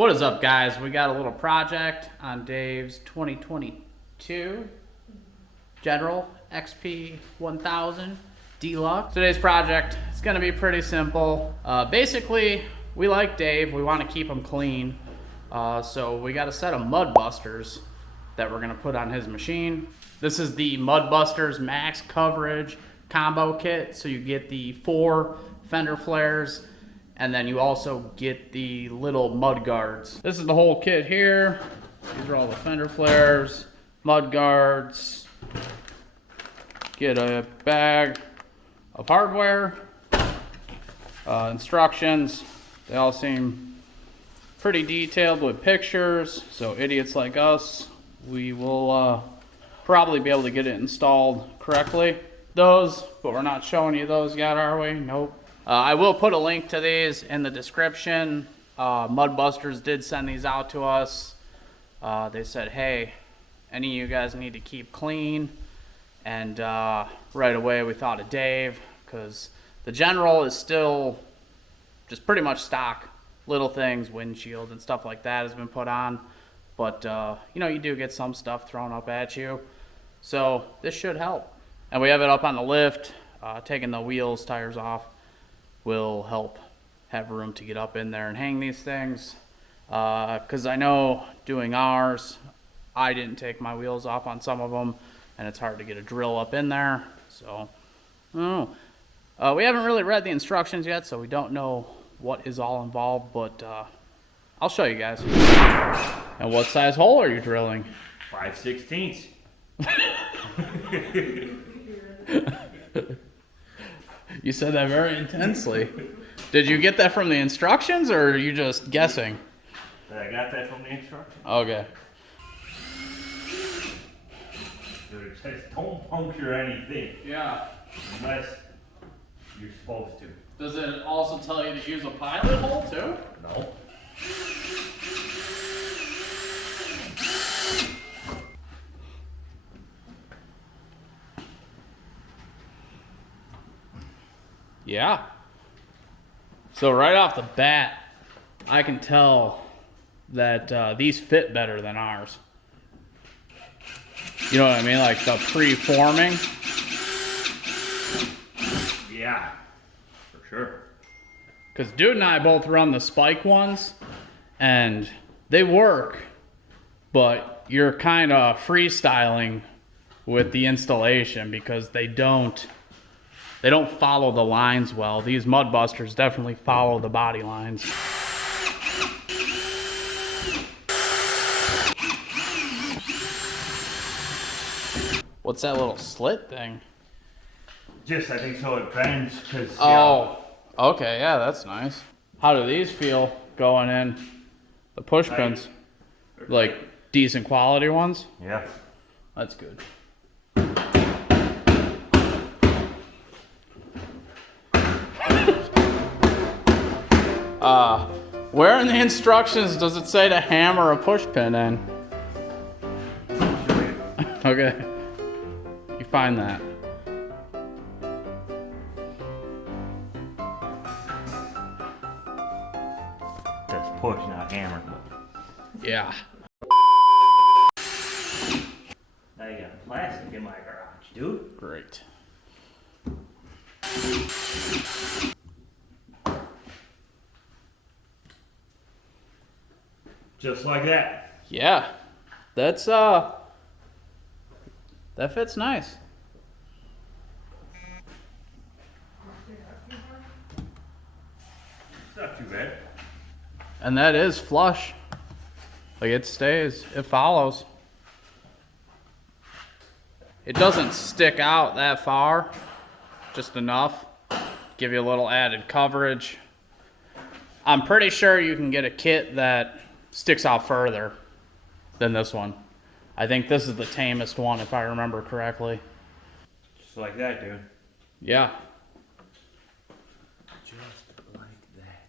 What is up, guys? We got a little project on Dave's 2022 General Xp 1000 Deluxe. Today's project is going to be pretty simple. Basically, we like Dave. We want to keep him clean. So we got a set of Mudbusters that we're going to put on his machine. This is the Mudbusters Max Coverage Combo Kit. So you get the 4 fender flares, and then you also get the little mud guards. This is the whole kit here. These are all the fender flares, mud guards. Get a bag of hardware, instructions. They all seem pretty detailed with pictures, so idiots like us, we will probably be able to get it installed correctly. Those, but we're not showing you those yet, are we? Nope. I will put a link to these in the description. Mudbusters did send these out to us. They said, hey, any of you guys need to keep clean. And right away we thought of Dave, because the General is still just pretty much stock. Little things, windshield and stuff like that has been put on. But, you know, you do get some stuff thrown up at you. So this should help. And we have it up on the lift. Taking the wheels, tires off will help have room to get up in there and hang these things. Because I know doing ours, I didn't take my wheels off on some of them, and it's hard to get a drill up in there. So, I don't know. We haven't really read the instructions yet, so we don't know what is all involved, but I'll show you guys. And what size hole are you drilling? 5/16. You said that very intensely. Did you get that from the instructions, or are you just guessing? I got that from the instructions. Okay. Dude, it says don't puncture anything Yeah. unless you're supposed to. Does it also tell you to use a pilot hole too? No. Yeah. So right off the bat, I can tell that these fit better than ours. You know what I mean? Like the pre-forming. Yeah, for sure. Because Dude and I both run the spike ones, and they work, but you're kind of freestyling with the installation because they don't follow the lines well. These Mudbusters definitely follow the body lines. What's that little slit thing? Just, I think so it bends, because, Oh, okay, yeah, that's nice. How do these feel going in? The push pins? Like decent quality ones? Yeah. That's good. Where in the instructions does it say to hammer a push pin in? Okay. You find that. That's push, not hammer. Yeah. Now you got plastic in my garage, dude. Great. Just like that. Yeah. That's that fits nice. It's not too bad. And that is flush. Like it stays, it follows. It doesn't stick out that far, just enough. Give you a little added coverage. I'm pretty sure you can get a kit that sticks out further than this one. I think this is the tamest one, if I remember correctly. Just like that, dude. Yeah. Just like that.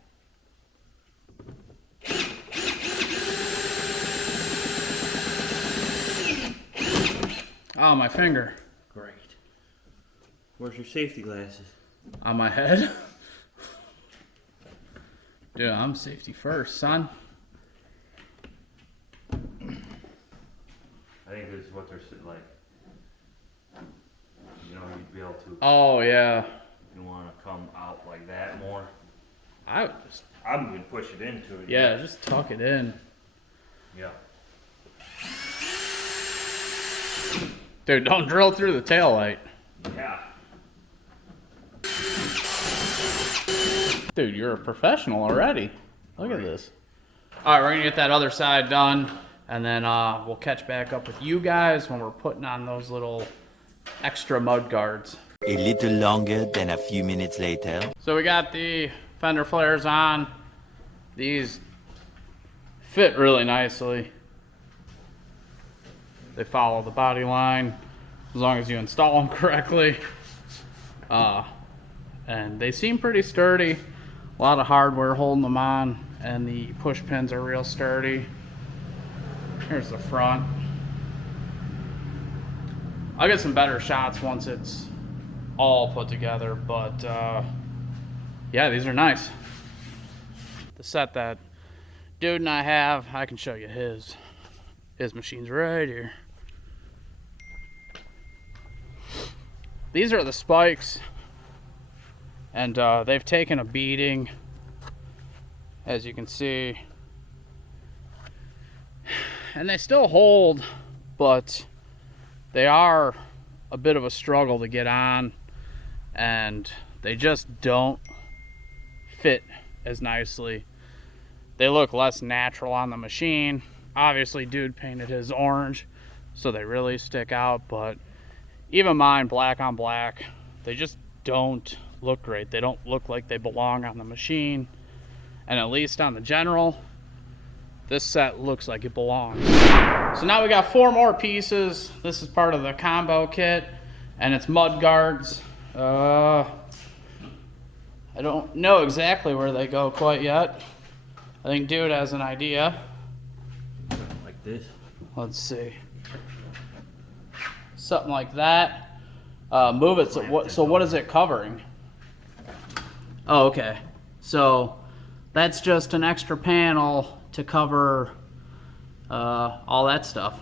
Oh, my finger. Great. Where's your safety glasses? On my head. Dude, I'm safety first, son. what they're like. You know, you'd be able to. Oh yeah. You want to come out like that more. I'm gonna push it into it. Yeah, just tuck it in. Yeah. Dude, don't drill through the taillight. Yeah. Dude, you're a professional already. Look at this. All right, we're gonna get that other side done, and then we'll catch back up with you guys when we're putting on those little extra mud guards. A little longer than a few minutes later. So we got the fender flares on. These fit really nicely. They follow the body line as long as you install them correctly. And they seem pretty sturdy. A lot of hardware holding them on, and the push pins are real sturdy. Here's the front. I'll get some better shots once it's all put together, but yeah, these are nice. The set that dude and I have, I can show you his machine's right here. These are the spikes, and they've taken a beating, as you can see, and they still hold, but they are a bit of a struggle to get on, and they just don't fit as nicely. They look less natural on the machine. Obviously dude painted his orange, so they really stick out, but even mine, black on black, they just don't look great. They don't look like they belong on the machine, and at least on the General, this set looks like it belongs. So now we got 4 more pieces. This is part of the combo kit, and it's mud guards. I don't know exactly where they go quite yet. I think dude has an idea. Like this. Let's see. Something like that. Move it. So what is it covering? Oh, okay. So that's just an extra panel to cover all that stuff.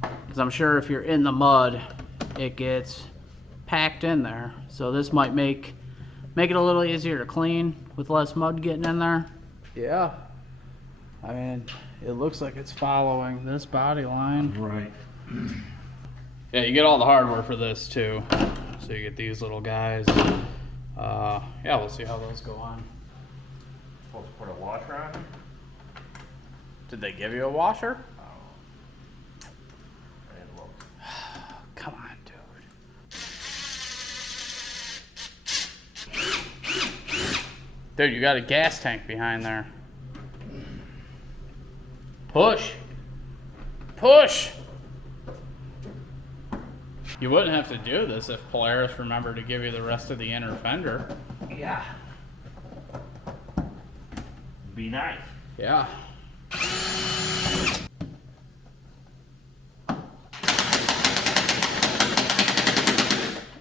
Because I'm sure if you're in the mud, it gets packed in there. So this might make it a little easier to clean with less mud getting in there. Yeah. I mean, it looks like it's following this body line. Right. Yeah, you get all the hardware for this too. So you get these little guys. Yeah, we'll see how those go on. Supposed to put a washer on it? Did they give you a washer? I didn't look. Come on, dude. Dude, you got a gas tank behind there. Push. Push. You wouldn't have to do this if Polaris remembered to give you the rest of the inner fender. Yeah. Be nice. Yeah.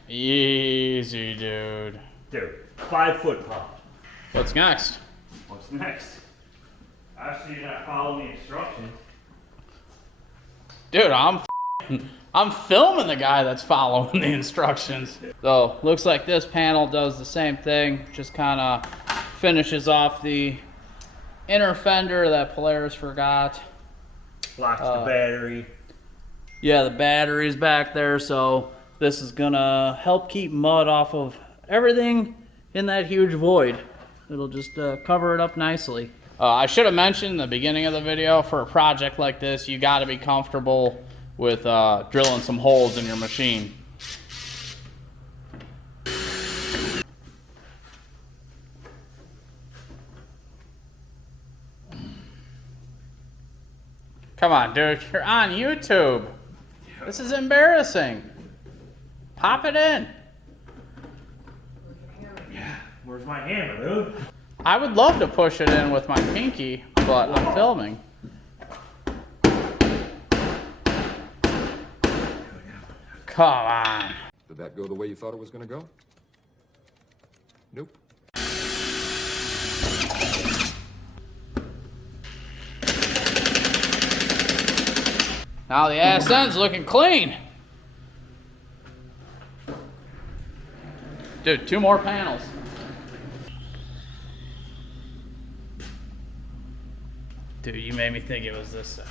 Easy, dude. Dude, 5 foot pop. What's next? What's next? Obviously you're not following the instructions. Dude, I'm filming the guy that's following the instructions. So, looks like this panel does the same thing, just kind of finishes off the inner fender that Polaris forgot. Blocks the battery. Yeah, the battery's back there, so this is gonna help keep mud off of everything in that huge void. It'll just cover it up nicely. I should have mentioned in the beginning of the video, for a project like this, you gotta be comfortable with drilling some holes in your machine. Come on, dude, you're on YouTube. This is embarrassing. Pop it in. Where's my hammer, dude? I would love to push it in with my pinky, but I'm filming. Come on. Did that go the way you thought it was going to go? Nope. Now the ass end's looking clean. Dude, 2 more panels. Dude, you made me think it was this side.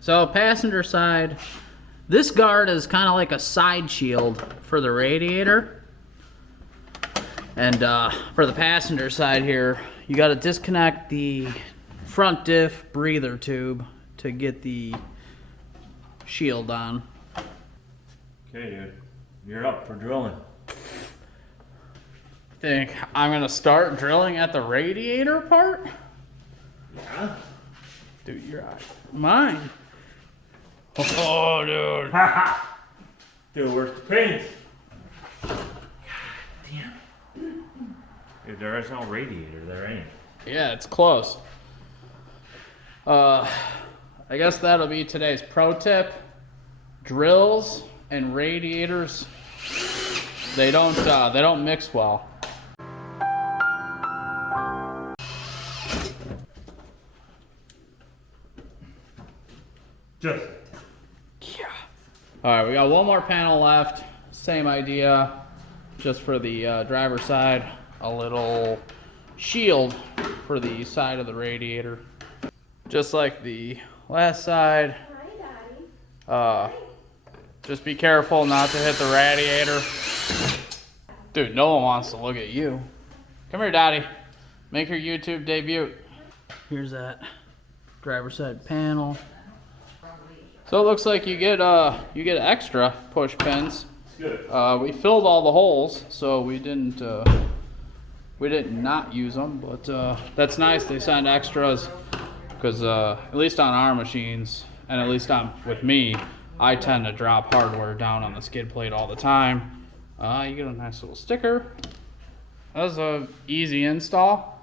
So passenger side, this guard is kind of like a side shield for the radiator. And for the passenger side here, you got to disconnect the front diff breather tube to get the shield on. Okay, dude. You're up for drilling. Think I'm gonna start drilling at the radiator part? Yeah? Dude, you're out of mine. Oh, dude. Dude, where's the pins? God damn. Dude, there is no radiator there, ain't it? Yeah, it's close. I guess that'll be today's pro tip. Drills and radiators, they don't mix well. Just. Yeah. All right, we got 1 more panel left. Same idea, just for the driver's side, a little shield for the side of the radiator. Just like the last side. Hi, Daddy. Just be careful not to hit the radiator. Dude, no one wants to look at you. Come here, Daddy. Make your YouTube debut. Here's that driver's side panel. So it looks like you get extra push pins. Good. We filled all the holes, so we didn't not use them, but that's nice. They send extras because at least on our machines, and at least with me, I tend to drop hardware down on the skid plate all the time. You get a nice little sticker. That was a easy install,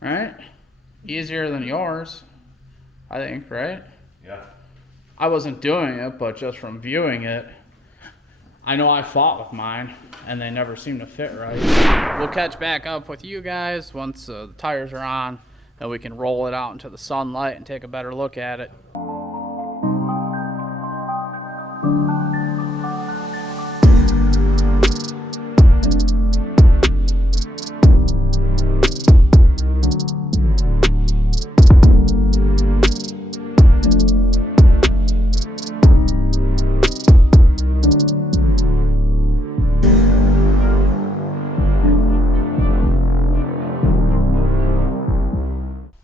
right? Easier than yours, I think, right? Yeah. I wasn't doing it, but just from viewing it, I know I fought with mine, and they never seem to fit right. We'll catch back up with you guys once the tires are on, and we can roll it out into the sunlight and take a better look at it.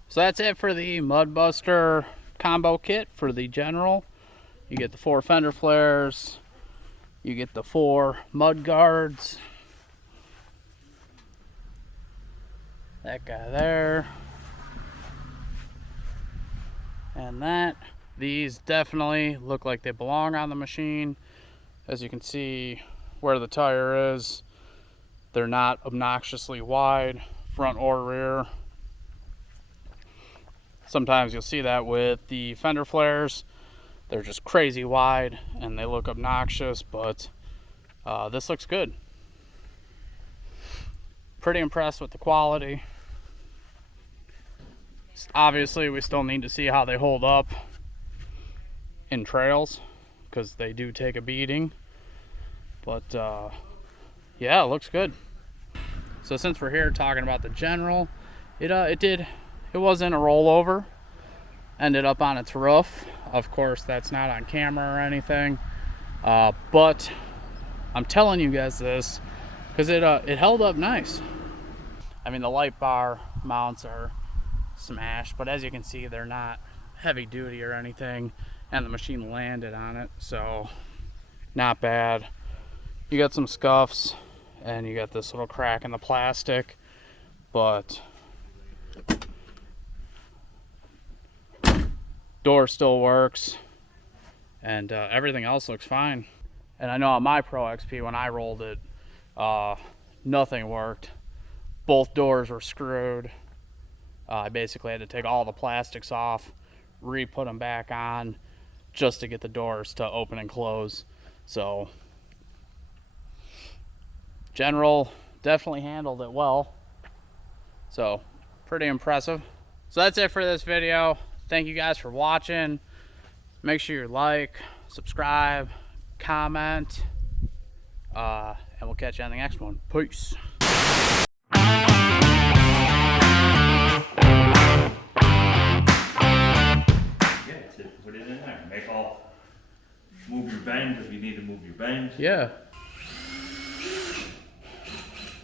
So that's it for the Mudbuster combo kit for the General. You get the 4 fender flares, you get the 4 mud guards, that guy there, and that. These definitely look like they belong on the machine. As you can see where the tire is, they're not obnoxiously wide, front or rear. Sometimes you'll see that with the fender flares. They're just crazy wide and they look obnoxious, but this looks good. Pretty impressed with the quality. Obviously, we still need to see how they hold up in trails because they do take a beating. But yeah, it looks good. So since we're here talking about the General, it wasn't a rollover, ended up on its roof. Of course, that's not on camera or anything, but I'm telling you guys this because it held up nice. I mean, the light bar mounts are smashed, but as you can see, they're not heavy duty or anything, and the machine landed on it, so not bad. You got some scuffs and you got this little crack in the plastic, but door still works, and everything else looks fine. And I know on my Pro XP, when I rolled it, nothing worked. Both doors were screwed. I basically had to take all the plastics off, re-put them back on, just to get the doors to open and close. So General definitely handled it well. So pretty impressive. So that's it for this video. thank you guys for watching. Make sure you like, subscribe, comment, and we'll catch you on the next one. Peace. Yeah, that's it. Put it in there. Make all. Move your bend if you need to move your bend. Yeah.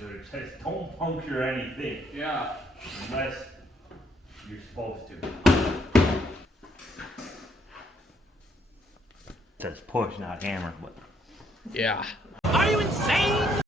It says don't puncture anything Yeah. unless you're supposed to. It says push, not hammer, but. Yeah. Are you insane?